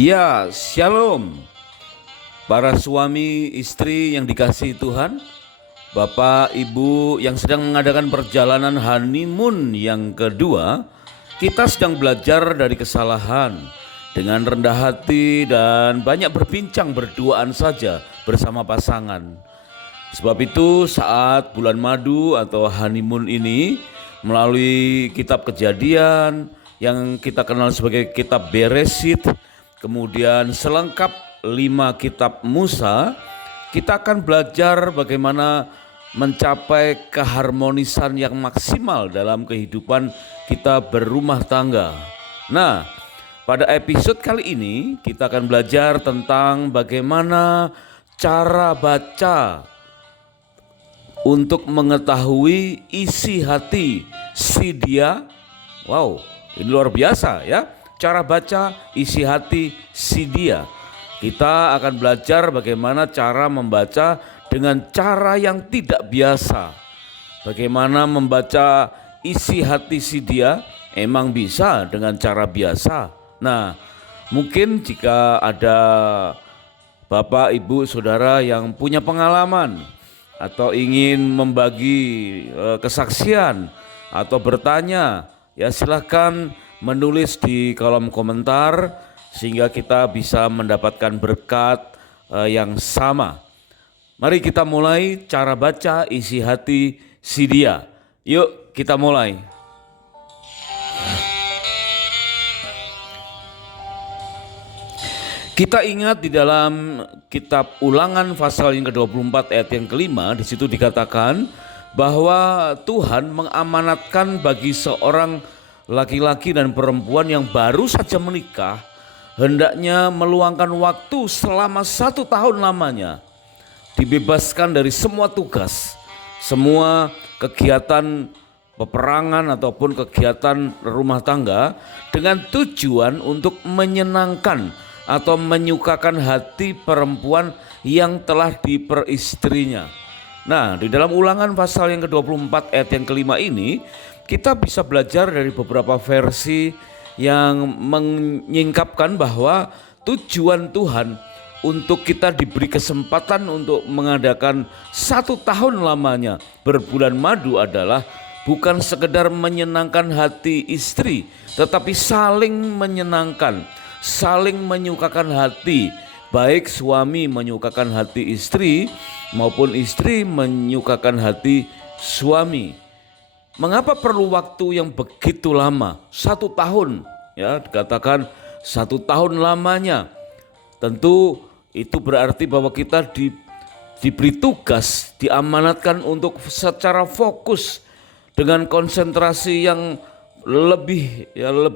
Ya, shalom. Para suami istri yang dikasihi Tuhan, Bapak Ibu yang sedang mengadakan perjalanan honeymoon yang kedua, kita sedang belajar dari kesalahan dengan rendah hati dan banyak berbincang berduaan saja bersama pasangan. Sebab itu saat bulan madu atau honeymoon ini melalui kitab Kejadian yang kita kenal sebagai kitab Beresit, kemudian selengkap 5 kitab Musa, kita akan belajar bagaimana mencapai keharmonisan yang maksimal dalam kehidupan kita berumah tangga. Nah, pada episode kali ini kita akan belajar tentang bagaimana cara baca untuk mengetahui isi hati si dia. Wow, ini luar biasa ya. Cara baca isi hati si dia. Kita akan belajar bagaimana cara membaca dengan cara yang tidak biasa. Bagaimana membaca isi hati si dia emang bisa dengan cara biasa. Nah, mungkin jika ada Bapak, Ibu, Saudara yang punya pengalaman atau ingin membagi kesaksian atau bertanya, ya silahkan menulis di kolom komentar sehingga kita bisa mendapatkan berkat yang sama. Mari kita mulai cara baca isi hati si dia. Yuk kita mulai. Kita ingat di dalam kitab Ulangan pasal yang ke-24 ayat yang kelima, di situ dikatakan bahwa Tuhan mengamanatkan bagi seorang laki-laki dan perempuan yang baru saja menikah hendaknya meluangkan waktu selama 1 tahun lamanya, dibebaskan dari semua tugas, semua kegiatan peperangan ataupun kegiatan rumah tangga dengan tujuan untuk menyenangkan atau menyukakan hati perempuan yang telah diperistrinya. Nah, di dalam Ulangan pasal yang ke-24 ayat yang kelima ini, kita bisa belajar dari beberapa versi yang menyingkapkan bahwa tujuan Tuhan untuk kita diberi kesempatan untuk mengadakan 1 tahun lamanya berbulan madu adalah bukan sekedar menyenangkan hati istri, tetapi saling menyenangkan, saling menyukakan hati, baik suami menyukakan hati istri maupun istri menyukakan hati suami. Mengapa perlu waktu yang begitu lama? 1 tahun, ya dikatakan 1 tahun lamanya. Tentu itu berarti bahwa kita diberi tugas, diamanatkan untuk secara fokus dengan konsentrasi yang lebih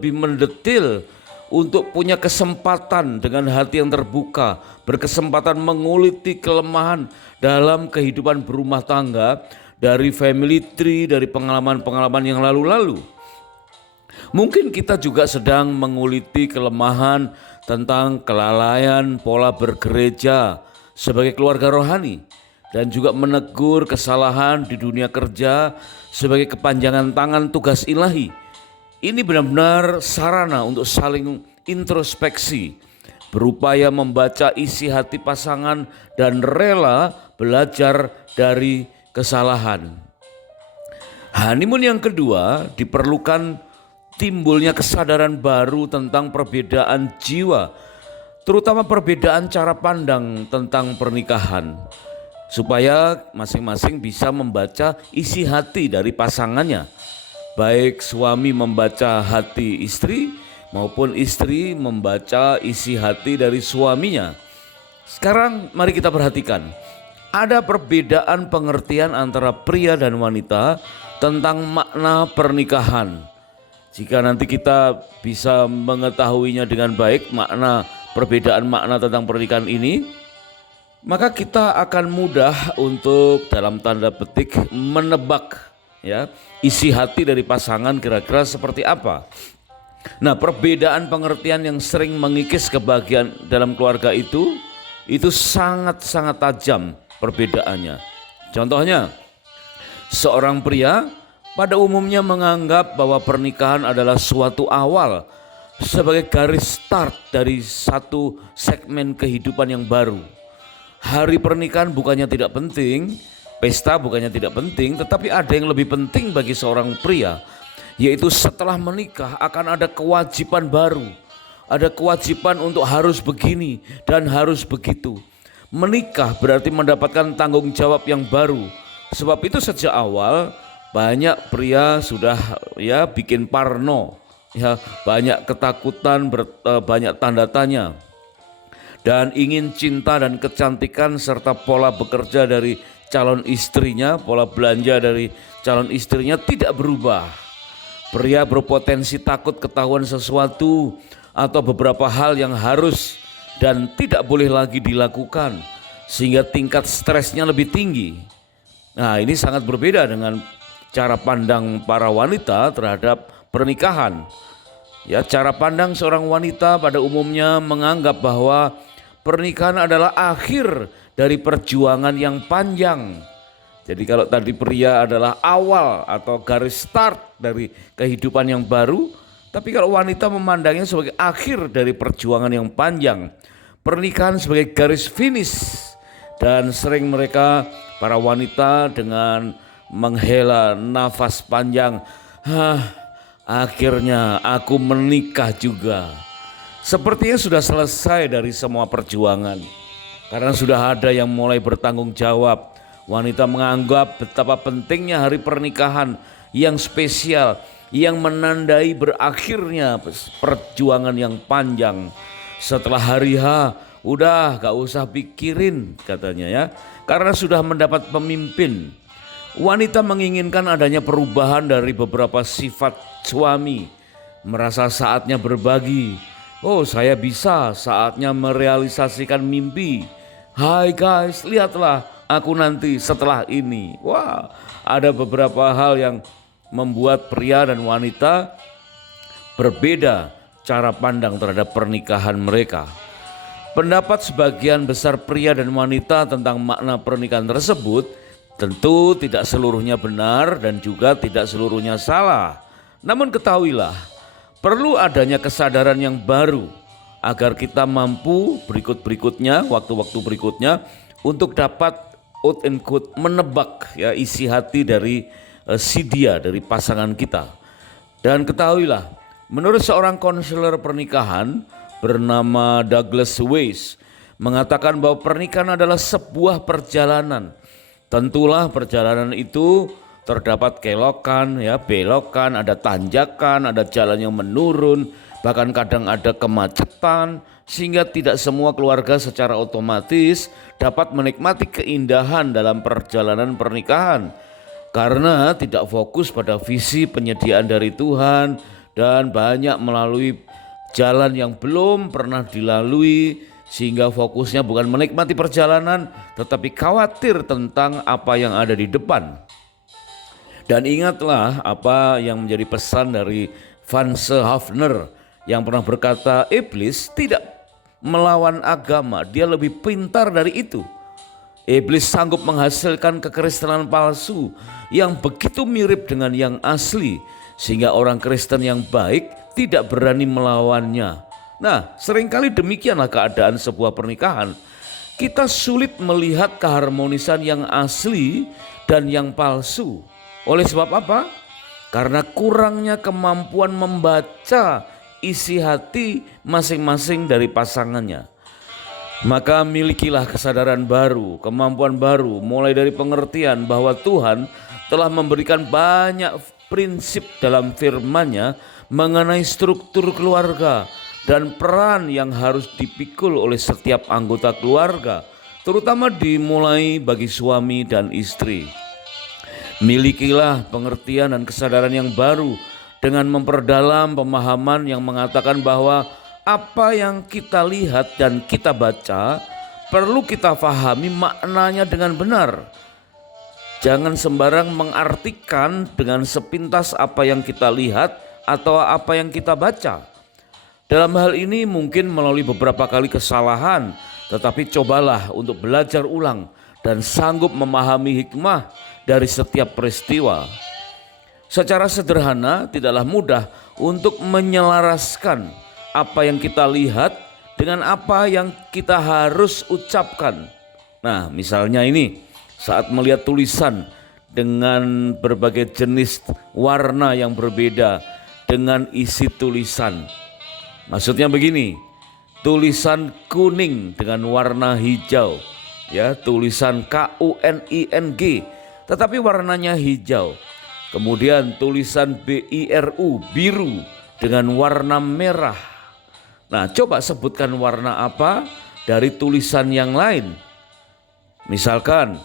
mendetil, untuk punya kesempatan dengan hati yang terbuka, berkesempatan menguliti kelemahan dalam kehidupan berumah tangga dari family tree, dari pengalaman-pengalaman yang lalu-lalu. Mungkin kita juga sedang menguliti kelemahan tentang kelalaian pola bergereja sebagai keluarga rohani dan juga menegur kesalahan di dunia kerja sebagai kepanjangan tangan tugas ilahi. Ini benar-benar sarana untuk saling introspeksi, berupaya membaca isi hati pasangan dan rela belajar dari kesalahan. Honeymoon yang kedua diperlukan timbulnya kesadaran baru tentang perbedaan jiwa, terutama perbedaan cara pandang tentang pernikahan, supaya masing-masing bisa membaca isi hati dari pasangannya. Baik suami membaca hati istri maupun istri membaca isi hati dari suaminya. Sekarang mari kita perhatikan, ada perbedaan pengertian antara pria dan wanita tentang makna pernikahan. Jika nanti kita bisa mengetahuinya dengan baik, perbedaan makna tentang pernikahan ini, maka kita akan mudah untuk dalam tanda petik menebak ya isi hati dari pasangan kira-kira seperti apa. Nah, perbedaan pengertian yang sering mengikis kebahagiaan dalam keluarga itu sangat-sangat tajam perbedaannya. Contohnya, seorang pria pada umumnya menganggap bahwa pernikahan adalah suatu awal sebagai garis start dari satu segmen kehidupan yang baru. Hari pernikahan bukannya tidak penting, pesta bukannya tidak penting, tetapi ada yang lebih penting bagi seorang pria, yaitu setelah menikah akan ada kewajiban baru. Ada kewajiban untuk harus begini dan harus begitu. Menikah berarti mendapatkan tanggung jawab yang baru. Sebab itu sejak awal banyak pria sudah bikin parno, banyak ketakutan, banyak tanda tanya. Dan ingin cinta dan kecantikan serta pola bekerja dari calon istrinya, pola belanja dari calon istrinya tidak berubah. Pria berpotensi takut ketahuan sesuatu atau beberapa hal yang harus dan tidak boleh lagi dilakukan, sehingga tingkat stresnya lebih tinggi. Nah, ini sangat berbeda dengan cara pandang para wanita terhadap pernikahan. Ya, cara pandang seorang wanita pada umumnya menganggap bahwa pernikahan adalah akhir dari perjuangan yang panjang. Jadi kalau tadi pria adalah awal atau garis start dari kehidupan yang baru, tapi kalau wanita memandangnya sebagai akhir dari perjuangan yang panjang. Pernikahan sebagai garis finish, dan sering mereka para wanita dengan menghela nafas panjang, akhirnya aku menikah juga. Sepertinya sudah selesai dari semua perjuangan, karena sudah ada yang mulai bertanggung jawab. Wanita menganggap betapa pentingnya hari pernikahan yang spesial, yang menandai berakhirnya perjuangan yang panjang. Setelah hari H, udah gak usah pikirin katanya ya, karena sudah mendapat pemimpin. Wanita menginginkan adanya perubahan dari beberapa sifat suami, merasa saatnya berbagi. Oh, saya bisa, saatnya merealisasikan mimpi. Hai guys, lihatlah aku nanti setelah ini. Wah, ada beberapa hal yang membuat pria dan wanita berbeda cara pandang terhadap pernikahan mereka. Pendapat sebagian besar pria dan wanita tentang makna pernikahan tersebut tentu tidak seluruhnya benar dan juga tidak seluruhnya salah. Namun ketahuilah, perlu adanya kesadaran yang baru agar kita mampu berikutnya, waktu-waktu berikutnya untuk dapat quote and quote menebak ya isi hati dari si dia, dari pasangan kita. Dan ketahuilah, menurut seorang konselor pernikahan bernama Douglas Weiss mengatakan bahwa pernikahan adalah sebuah perjalanan. Tentulah perjalanan itu terdapat kelokan, ya, belokan, ada tanjakan, ada jalan yang menurun, bahkan kadang ada kemacetan, sehingga tidak semua keluarga secara otomatis dapat menikmati keindahan dalam perjalanan pernikahan karena tidak fokus pada visi penyediaan dari Tuhan dan banyak melalui jalan yang belum pernah dilalui, sehingga fokusnya bukan menikmati perjalanan tetapi khawatir tentang apa yang ada di depan. Dan ingatlah apa yang menjadi pesan dari Franz Hafner yang pernah berkata, iblis tidak melawan agama, dia lebih pintar dari itu. Iblis sanggup menghasilkan kekristenan palsu yang begitu mirip dengan yang asli, sehingga orang Kristen yang baik tidak berani melawannya. Nah, seringkali demikianlah keadaan sebuah pernikahan. Kita sulit melihat keharmonisan yang asli dan yang palsu. Oleh sebab apa? Karena kurangnya kemampuan membaca isi hati masing-masing dari pasangannya. Maka milikilah kesadaran baru, kemampuan baru, mulai dari pengertian bahwa Tuhan telah memberikan banyak prinsip dalam firman-Nya mengenai struktur keluarga dan peran yang harus dipikul oleh setiap anggota keluarga, terutama dimulai bagi suami dan istri. Milikilah pengertian dan kesadaran yang baru dengan memperdalam pemahaman yang mengatakan bahwa apa yang kita lihat dan kita baca perlu kita pahami maknanya dengan benar. Jangan sembarang mengartikan dengan sepintas apa yang kita lihat atau apa yang kita baca. Dalam hal ini mungkin melalui beberapa kali kesalahan, tetapi cobalah untuk belajar ulang dan sanggup memahami hikmah dari setiap peristiwa. Secara sederhana tidaklah mudah untuk menyelaraskan apa yang kita lihat dengan apa yang kita harus ucapkan. Nah, misalnya ini, saat melihat tulisan dengan berbagai jenis warna yang berbeda dengan isi tulisan. Maksudnya begini, tulisan kuning dengan warna hijau, ya, tulisan KUNING tetapi warnanya hijau. Kemudian tulisan BIRU, biru dengan warna merah. Nah, coba sebutkan warna apa dari tulisan yang lain. Misalkan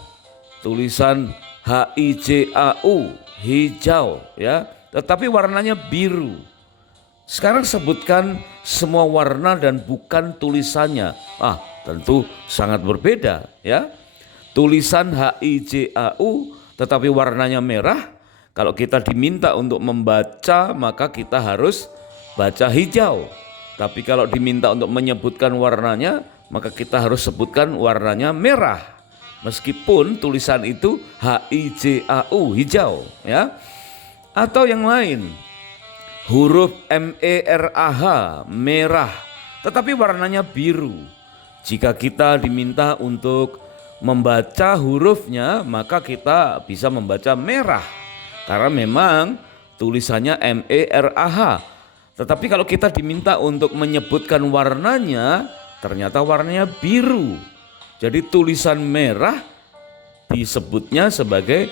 tulisan HIJAU, hijau, ya, tetapi warnanya biru. Sekarang sebutkan semua warna dan bukan tulisannya. Tentu sangat berbeda, ya. Tulisan HIJAU tetapi warnanya merah. Kalau kita diminta untuk membaca, maka kita harus baca hijau. Tapi kalau diminta untuk menyebutkan warnanya, maka kita harus sebutkan warnanya merah. Meskipun tulisan itu HIJAU, hijau, ya. Atau yang lain, huruf MERAH, merah, tetapi warnanya biru. Jika kita diminta untuk membaca hurufnya, maka kita bisa membaca merah, karena memang tulisannya MERAH. Tetapi kalau kita diminta untuk menyebutkan warnanya, ternyata warnanya biru. Jadi tulisan merah disebutnya sebagai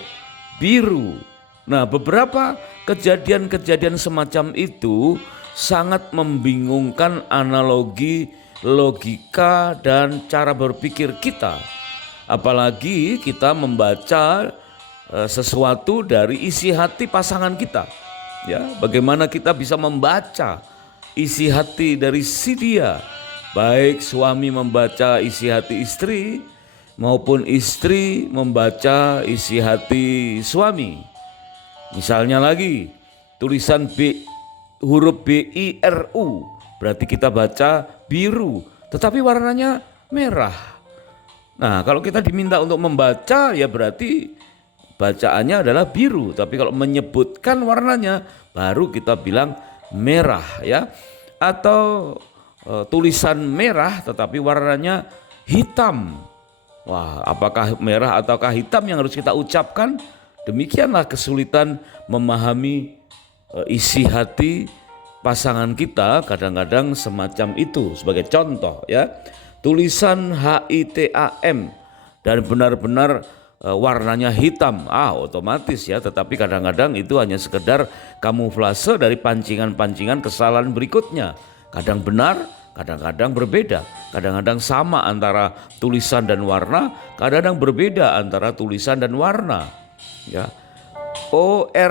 biru. Nah, beberapa kejadian-kejadian semacam itu sangat membingungkan analogi, logika, dan cara berpikir kita. Apalagi kita membaca sesuatu dari isi hati pasangan kita. Ya, bagaimana kita bisa membaca isi hati dari si dia? Baik suami membaca isi hati istri maupun istri membaca isi hati suami. Misalnya lagi, tulisan huruf BIRU, berarti kita baca biru, tetapi warnanya merah. Nah, kalau kita diminta untuk membaca, ya berarti bacaannya adalah biru, tapi kalau menyebutkan warnanya baru kita bilang merah, ya. Atau tulisan merah tetapi warnanya hitam. Wah, apakah merah ataukah hitam yang harus kita ucapkan? Demikianlah kesulitan memahami isi hati pasangan kita, kadang-kadang semacam itu. Sebagai contoh, ya, tulisan HITAM dan benar-benar warnanya hitam, otomatis, ya, tetapi kadang-kadang itu hanya sekedar kamuflase dari pancingan-pancingan kesalahan berikutnya. Kadang benar, kadang-kadang berbeda, kadang-kadang sama antara tulisan dan warna, kadang-kadang berbeda antara tulisan dan warna, ya. ORANYE,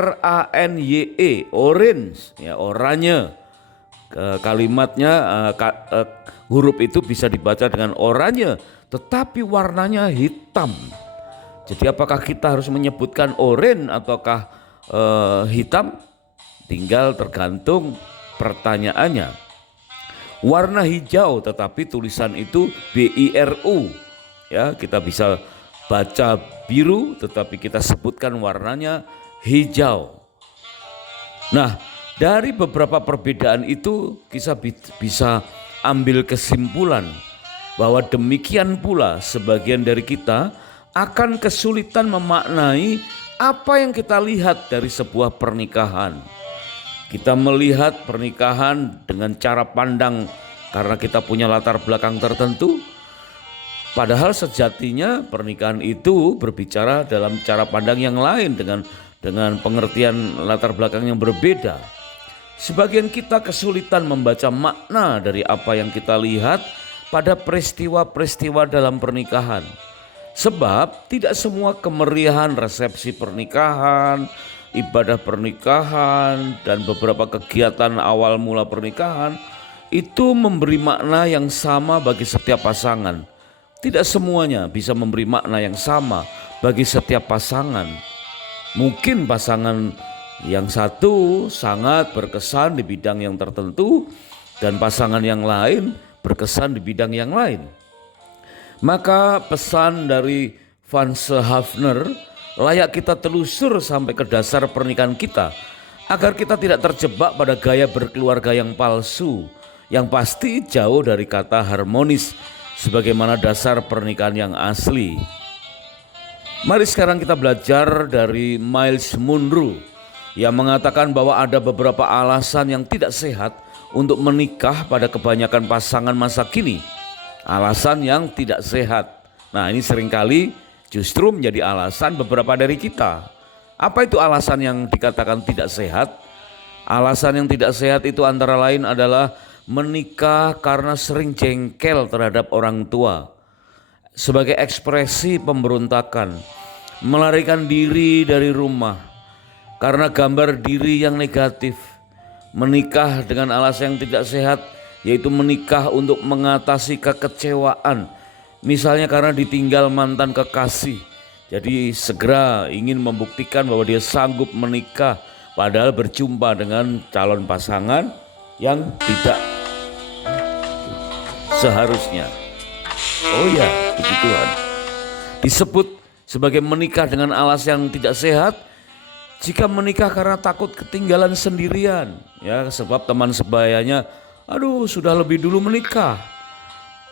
orange, ya, oranye. Kalimatnya huruf itu bisa dibaca dengan oranye, tetapi warnanya hitam. Jadi apakah kita harus menyebutkan oranye ataukah hitam? Tinggal tergantung pertanyaannya. Warna hijau tetapi tulisan itu BIRU, ya, kita bisa baca biru tetapi kita sebutkan warnanya hijau. Nah, dari beberapa perbedaan itu kita bisa ambil kesimpulan bahwa demikian pula sebagian dari kita akan kesulitan memaknai apa yang kita lihat dari sebuah pernikahan. Kita melihat pernikahan dengan cara pandang karena kita punya latar belakang tertentu. Padahal sejatinya pernikahan itu berbicara dalam cara pandang yang lain dengan pengertian latar belakang yang berbeda. Sebagian kita kesulitan membaca makna dari apa yang kita lihat pada peristiwa-peristiwa dalam pernikahan. Sebab tidak semua kemeriahan resepsi pernikahan, ibadah pernikahan, dan beberapa kegiatan awal mula pernikahan itu memberi makna yang sama bagi setiap pasangan. Tidak semuanya bisa memberi makna yang sama bagi setiap pasangan. Mungkin pasangan yang satu sangat berkesan di bidang yang tertentu dan pasangan yang lain berkesan di bidang yang lain. Maka pesan dari Franz Hafner layak kita telusur sampai ke dasar pernikahan kita, agar kita tidak terjebak pada gaya berkeluarga yang palsu, Yang pasti jauh dari kata harmonis sebagaimana dasar pernikahan yang asli. Mari sekarang kita belajar dari Miles Monroe yang mengatakan bahwa ada beberapa alasan yang tidak sehat untuk menikah pada kebanyakan pasangan masa kini. Alasan yang tidak sehat. Nah, ini seringkali justru menjadi alasan beberapa dari kita. Apa itu alasan yang dikatakan tidak sehat? Alasan yang tidak sehat itu antara lain adalah menikah karena sering jengkel terhadap orang tua, sebagai ekspresi pemberontakan, melarikan diri dari rumah karena gambar diri yang negatif, menikah dengan alasan yang tidak sehat, yaitu menikah untuk mengatasi kekecewaan, misalnya karena ditinggal mantan kekasih, jadi segera ingin membuktikan bahwa dia sanggup menikah padahal berjumpa dengan calon pasangan yang tidak seharusnya. Oh ya, puji Tuhan. Disebut sebagai menikah dengan alasan yang tidak sehat jika menikah karena takut ketinggalan sendirian, ya, sebab teman sebayanya sudah lebih dulu menikah.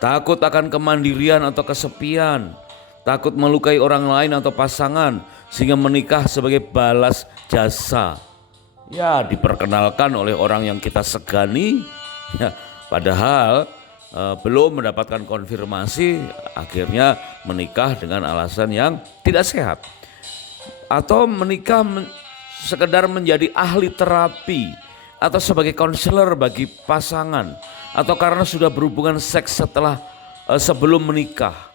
Takut akan kemandirian atau kesepian, takut melukai orang lain atau pasangan sehingga menikah sebagai balas jasa. Ya, diperkenalkan oleh orang yang kita segani, ya, padahal belum mendapatkan konfirmasi, akhirnya menikah dengan alasan yang tidak sehat. Atau menikah sekedar menjadi ahli terapi atau sebagai konselor bagi pasangan, atau karena sudah berhubungan seks sebelum menikah.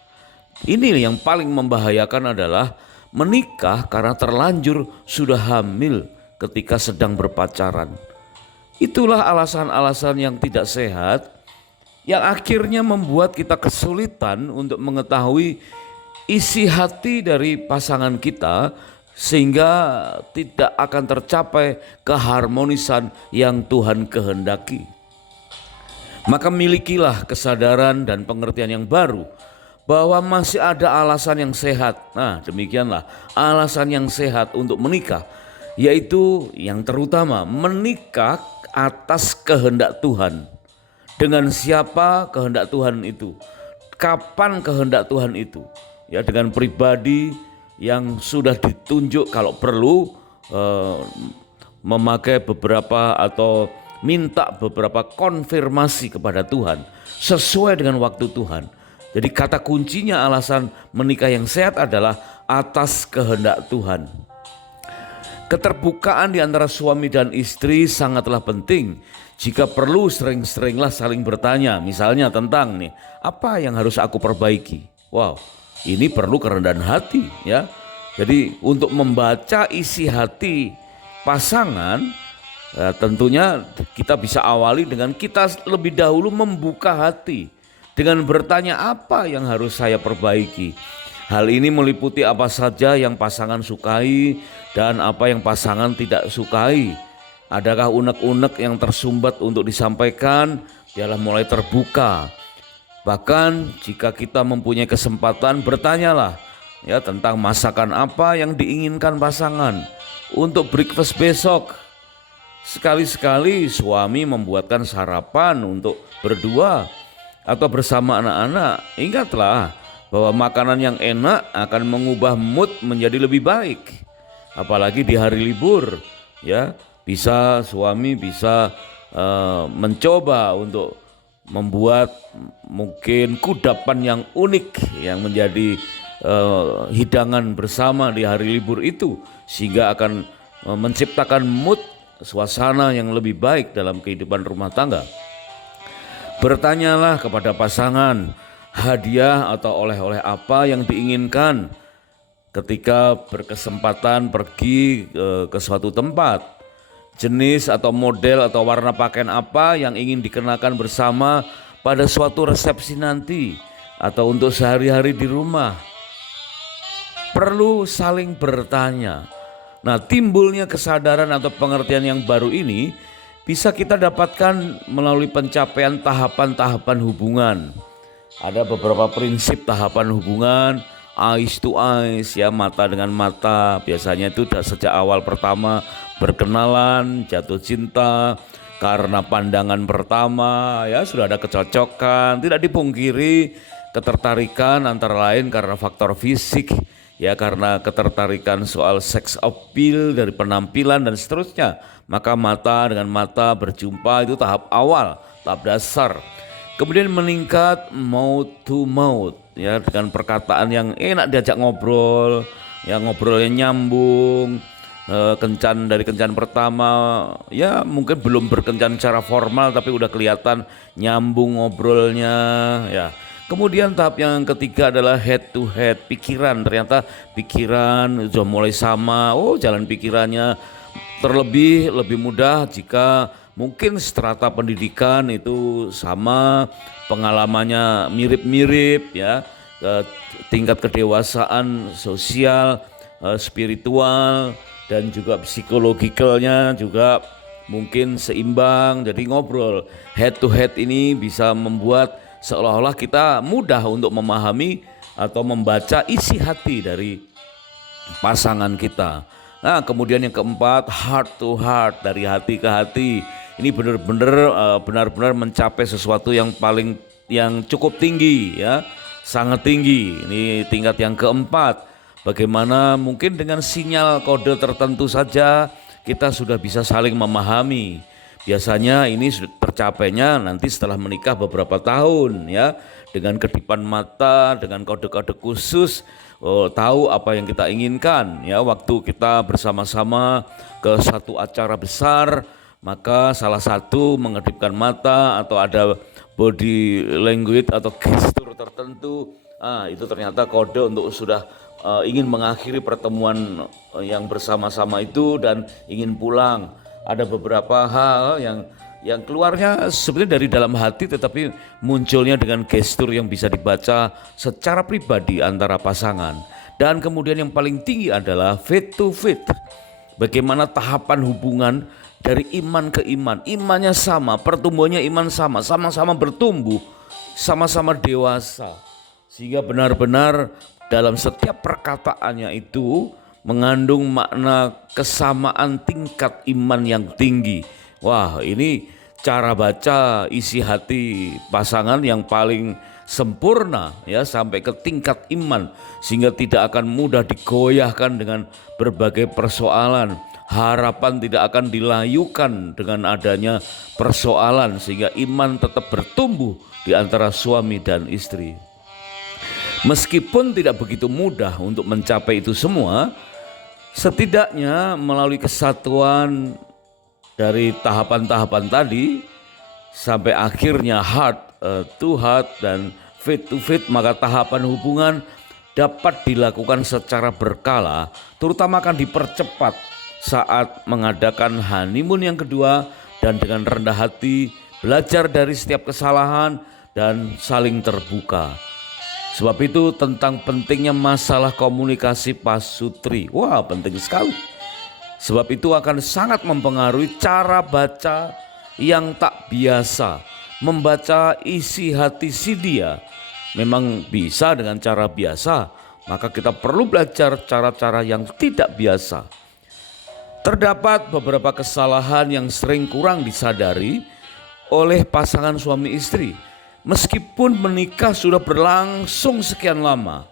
Ini yang paling membahayakan adalah menikah karena terlanjur sudah hamil ketika sedang berpacaran. Itulah alasan-alasan yang tidak sehat yang akhirnya membuat kita kesulitan untuk mengetahui isi hati dari pasangan kita, sehingga tidak akan tercapai keharmonisan yang Tuhan kehendaki. Maka milikilah kesadaran dan pengertian yang baru bahwa masih ada alasan yang sehat. Nah, demikianlah alasan yang sehat untuk menikah, yaitu yang terutama menikah atas kehendak Tuhan. Dengan siapa kehendak Tuhan itu? Kapan kehendak Tuhan itu? Ya, dengan pribadi yang sudah ditunjuk, kalau perlu memakai beberapa atau minta beberapa konfirmasi kepada Tuhan sesuai dengan waktu Tuhan. Jadi kata kuncinya alasan menikah yang sehat adalah atas kehendak Tuhan. Keterbukaan di antara suami dan istri sangatlah penting. Jika perlu sering-seringlah saling bertanya, misalnya tentang apa yang harus aku perbaiki. Wow, ini perlu kerendahan hati, ya. Jadi untuk membaca isi hati pasangan, tentunya kita bisa awali dengan kita lebih dahulu membuka hati dengan bertanya apa yang harus saya perbaiki. Hal ini meliputi apa saja yang pasangan sukai dan apa yang pasangan tidak sukai. Adakah unek-unek yang tersumbat untuk disampaikan? Biarlah mulai terbuka. Bahkan jika kita mempunyai kesempatan, bertanyalah ya tentang masakan apa yang diinginkan pasangan untuk breakfast besok. Sekali-sekali suami membuatkan sarapan untuk berdua atau bersama anak-anak. Ingatlah bahwa makanan yang enak akan mengubah mood menjadi lebih baik. Apalagi di hari libur, ya. Suami bisa mencoba untuk membuat mungkin kudapan yang unik yang menjadi hidangan bersama di hari libur itu, sehingga akan menciptakan mood, suasana yang lebih baik dalam kehidupan rumah tangga. Bertanyalah kepada pasangan hadiah atau oleh-oleh apa yang diinginkan ketika berkesempatan pergi ke suatu tempat. Jenis atau model atau warna pakaian apa yang ingin dikenakan bersama pada suatu resepsi nanti atau untuk sehari-hari di rumah. Perlu saling bertanya. Nah, timbulnya kesadaran atau pengertian yang baru ini bisa kita dapatkan melalui pencapaian tahapan-tahapan hubungan. Ada beberapa prinsip tahapan hubungan, eyes to eyes, ya, mata dengan mata. Biasanya itu sejak awal pertama berkenalan, jatuh cinta, karena pandangan pertama ya sudah ada kecocokan, tidak dipungkiri ketertarikan antara lain karena faktor fisik, ya karena ketertarikan soal sex appeal dari penampilan dan seterusnya. Maka mata dengan mata berjumpa itu tahap awal, tahap dasar. Kemudian meningkat mouth to mouth, ya dengan perkataan yang enak diajak ngobrol, ya ngobrolnya nyambung. Dari kencan pertama ya mungkin belum berkencan secara formal tapi udah kelihatan nyambung ngobrolnya ya. Kemudian tahap yang ketiga adalah head to head, pikiran, ternyata pikiran sudah mulai sama, jalan pikirannya terlebih lebih mudah jika mungkin strata pendidikan itu sama, pengalamannya mirip-mirip ya, tingkat kedewasaan sosial, spiritual dan juga psikologikalnya juga mungkin seimbang. Jadi ngobrol head to head ini bisa membuat seolah-olah kita mudah untuk memahami atau membaca isi hati dari pasangan kita. Nah kemudian yang keempat heart to heart, dari hati ke hati. Ini benar-benar mencapai sesuatu yang cukup tinggi ya, sangat tinggi. Ini tingkat yang keempat. Bagaimana mungkin dengan sinyal kode tertentu saja kita sudah bisa saling memahami. Biasanya ini tercapainya nanti setelah menikah beberapa tahun ya, dengan kedipan mata, dengan kode-kode khusus, tahu apa yang kita inginkan ya. Waktu kita bersama-sama ke satu acara besar, maka salah satu mengedipkan mata atau ada body language atau gestur tertentu, itu ternyata kode untuk sudah ingin mengakhiri pertemuan yang bersama-sama itu dan ingin pulang. Ada beberapa hal yang keluarnya sebenarnya dari dalam hati tetapi munculnya dengan gestur yang bisa dibaca secara pribadi antara pasangan. Dan kemudian yang paling tinggi adalah faith to faith. Bagaimana tahapan hubungan dari iman ke iman, imannya sama, pertumbuhannya iman sama, sama-sama bertumbuh, sama-sama dewasa. Sehingga benar-benar dalam setiap perkataannya itu mengandung makna kesamaan tingkat iman yang tinggi. Wah, ini cara baca isi hati pasangan yang paling sempurna ya, sampai ke tingkat iman sehingga tidak akan mudah digoyahkan dengan berbagai persoalan. Harapan tidak akan dilayukan dengan adanya persoalan sehingga iman tetap bertumbuh di antara suami dan istri. Meskipun tidak begitu mudah untuk mencapai itu semua, setidaknya melalui kesatuan dari tahapan-tahapan tadi sampai akhirnya heart to heart dan faith to faith, maka tahapan hubungan dapat dilakukan secara berkala, terutama akan dipercepat saat mengadakan honeymoon yang kedua dan dengan rendah hati belajar dari setiap kesalahan dan saling terbuka. Sebab itu tentang pentingnya masalah komunikasi pasutri. Wah, penting sekali. Sebab itu akan sangat mempengaruhi cara baca yang tak biasa. Membaca isi hati si dia memang bisa dengan cara biasa, maka kita perlu belajar cara-cara yang tidak biasa. Terdapat beberapa kesalahan yang sering kurang disadari oleh pasangan suami istri. Meskipun menikah sudah berlangsung sekian lama,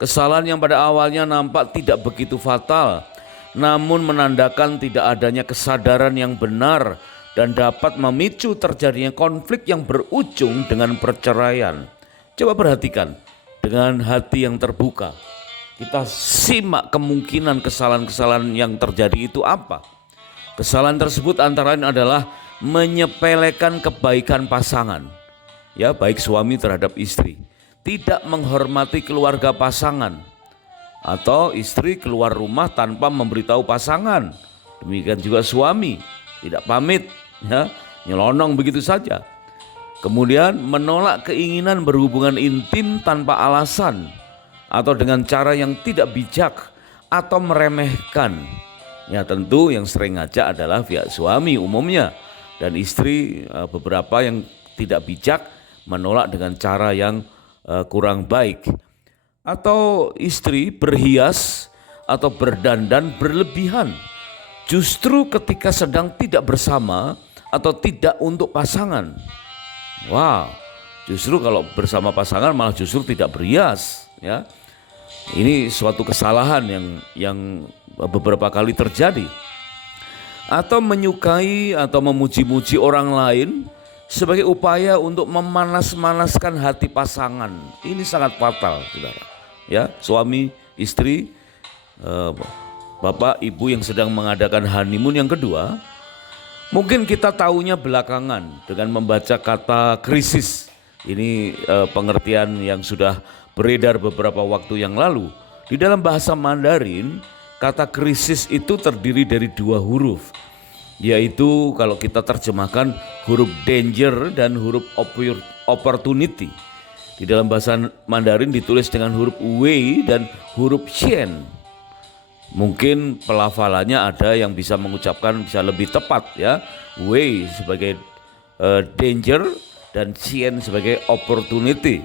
kesalahan yang pada awalnya nampak tidak begitu fatal, namun menandakan tidak adanya kesadaran yang benar dan dapat memicu terjadinya konflik yang berujung dengan perceraian. Coba perhatikan dengan hati yang terbuka. Kita simak kemungkinan kesalahan-kesalahan yang terjadi itu apa. Kesalahan tersebut antara lain adalah menyepelekan kebaikan pasangan. Ya, baik suami terhadap istri, tidak menghormati keluarga pasangan, atau istri keluar rumah tanpa memberitahu pasangan. Demikian juga suami tidak pamit, ya, nyelonong begitu saja. Kemudian menolak keinginan berhubungan intim tanpa alasan atau dengan cara yang tidak bijak atau meremehkan. Ya, tentu yang sering ngajak adalah pihak suami umumnya, dan istri beberapa yang tidak bijak menolak dengan cara yang kurang baik. Atau istri berhias atau berdandan berlebihan justru ketika sedang tidak bersama atau tidak untuk pasangan. Wah, justru kalau bersama pasangan malah justru tidak berhias, ya. Ini suatu kesalahan yang beberapa kali terjadi. Atau menyukai atau memuji-muji orang lain sebagai upaya untuk memanas-manaskan hati pasangan. Ini sangat fatal, saudara. Ya, suami, istri, bapak, ibu yang sedang mengadakan honeymoon yang kedua, mungkin kita tahunya belakangan dengan membaca kata krisis. Ini pengertian yang sudah beredar beberapa waktu yang lalu. Di dalam bahasa Mandarin, kata krisis itu terdiri dari 2 huruf, yaitu kalau kita terjemahkan huruf danger dan huruf opportunity. Di dalam bahasa Mandarin ditulis dengan huruf wei dan huruf xian. Mungkin pelafalannya ada yang bisa mengucapkan bisa lebih tepat, ya. Wei sebagai danger dan xian sebagai opportunity.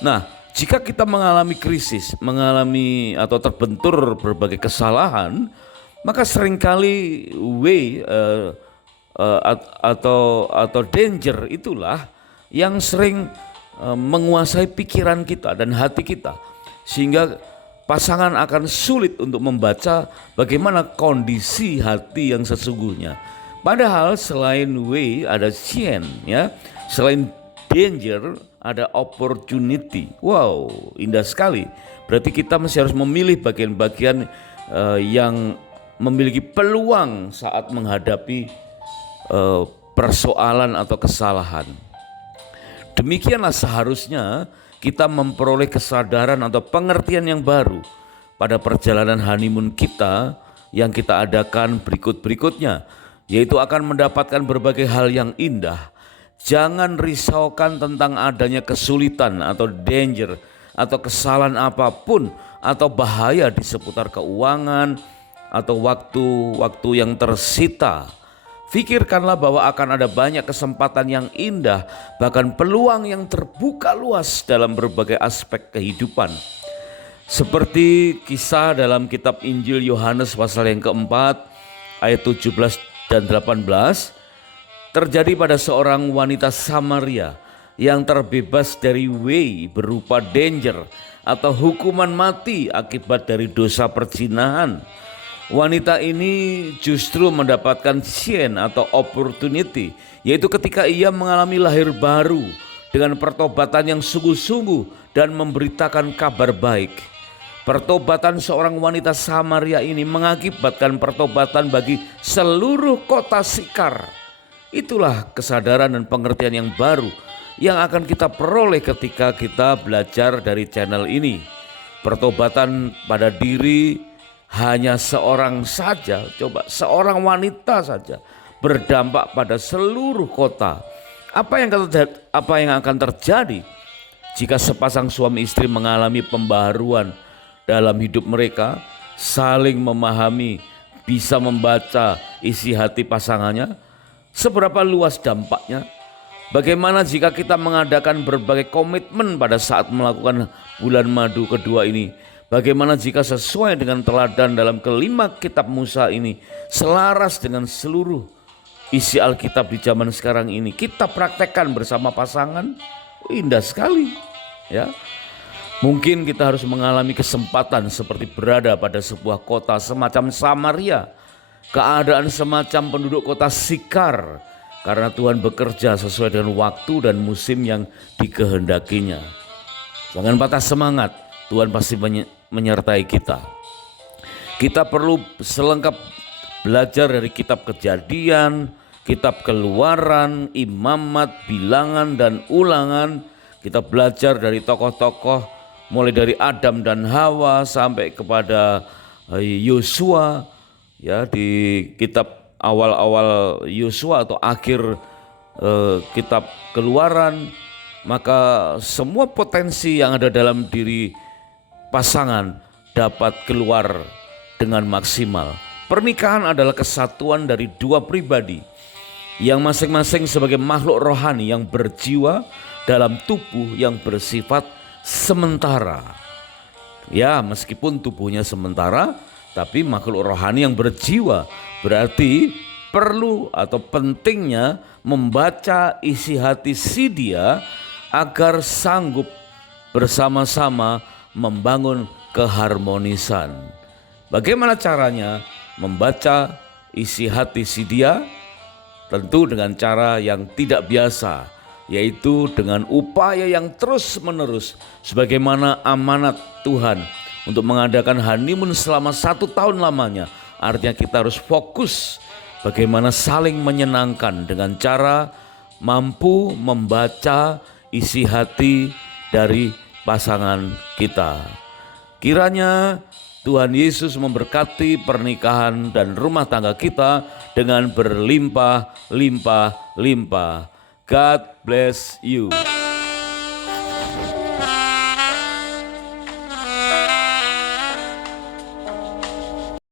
Nah, jika kita mengalami krisis, mengalami atau terbentur berbagai kesalahan, maka seringkali atau danger itulah yang sering menguasai pikiran kita dan hati kita, sehingga pasangan akan sulit untuk membaca bagaimana kondisi hati yang sesungguhnya. Padahal selain ada xian, ya, selain danger ada opportunity. Wow, indah sekali. Berarti kita masih harus memilih bagian-bagian yang memiliki peluang saat menghadapi persoalan atau kesalahan. Demikianlah seharusnya kita memperoleh kesadaran atau pengertian yang baru pada perjalanan honeymoon kita yang kita adakan berikut-berikutnya, yaitu akan mendapatkan berbagai hal yang indah. Jangan risaukan tentang adanya kesulitan atau danger atau kesalahan apapun atau bahaya di seputar keuangan atau waktu-waktu yang tersita. Pikirkanlah bahwa akan ada banyak kesempatan yang indah, bahkan peluang yang terbuka luas dalam berbagai aspek kehidupan. Seperti kisah dalam kitab Injil Yohanes pasal yang keempat ayat 17 dan 18, terjadi pada seorang wanita Samaria yang terbebas dari wei berupa danger atau hukuman mati akibat dari dosa perzinahan. Wanita ini justru mendapatkan xian atau opportunity, yaitu ketika ia mengalami lahir baru dengan pertobatan yang sungguh-sungguh dan memberitakan kabar baik. Pertobatan seorang wanita Samaria ini mengakibatkan pertobatan bagi seluruh kota Sikar. Itulah kesadaran dan pengertian yang baru yang akan kita peroleh ketika kita belajar dari channel ini. Pertobatan pada diri hanya seorang saja, seorang wanita saja berdampak pada seluruh kota. Apa yang akan terjadi jika sepasang suami istri mengalami pembaharuan dalam hidup mereka, saling memahami, bisa membaca isi hati pasangannya? Seberapa luas dampaknya? Bagaimana jika kita mengadakan berbagai komitmen pada saat melakukan bulan madu kedua ini? Bagaimana jika sesuai dengan teladan dalam kelima kitab Musa ini, selaras dengan seluruh isi Alkitab di zaman sekarang ini, kita praktekkan bersama pasangan? Indah sekali, ya. Mungkin kita harus mengalami kesempatan seperti berada pada sebuah kota semacam Samaria, keadaan semacam penduduk kota Sikar, karena Tuhan bekerja sesuai dengan waktu dan musim yang dikehendakinya. Jangan patah semangat, Tuhan pasti menyertai kita. Kita perlu selengkap belajar dari kitab Kejadian, kitab Keluaran, Imamat, Bilangan, dan Ulangan. Kita belajar dari tokoh-tokoh mulai dari Adam dan Hawa sampai kepada Yosua, ya, di kitab awal-awal Yosua atau akhir kitab Keluaran. Maka semua potensi yang ada dalam diri pasangan dapat keluar dengan maksimal. Pernikahan adalah kesatuan dari dua pribadi yang masing-masing sebagai makhluk rohani yang berjiwa dalam tubuh yang bersifat sementara. Ya, meskipun tubuhnya sementara, tapi makhluk rohani yang berjiwa. Berarti perlu atau pentingnya membaca isi hati si dia agar sanggup bersama-sama membangun keharmonisan. Bagaimana caranya membaca isi hati si dia? Tentu dengan cara yang tidak biasa, yaitu dengan upaya yang terus-menerus sebagaimana amanat Tuhan untuk mengadakan honeymoon selama 1 tahun lamanya. Artinya kita harus fokus bagaimana saling menyenangkan dengan cara mampu membaca isi hati dari pasangan kita. Kiranya Tuhan Yesus memberkati pernikahan dan rumah tangga kita dengan berlimpah-limpah. God bless you.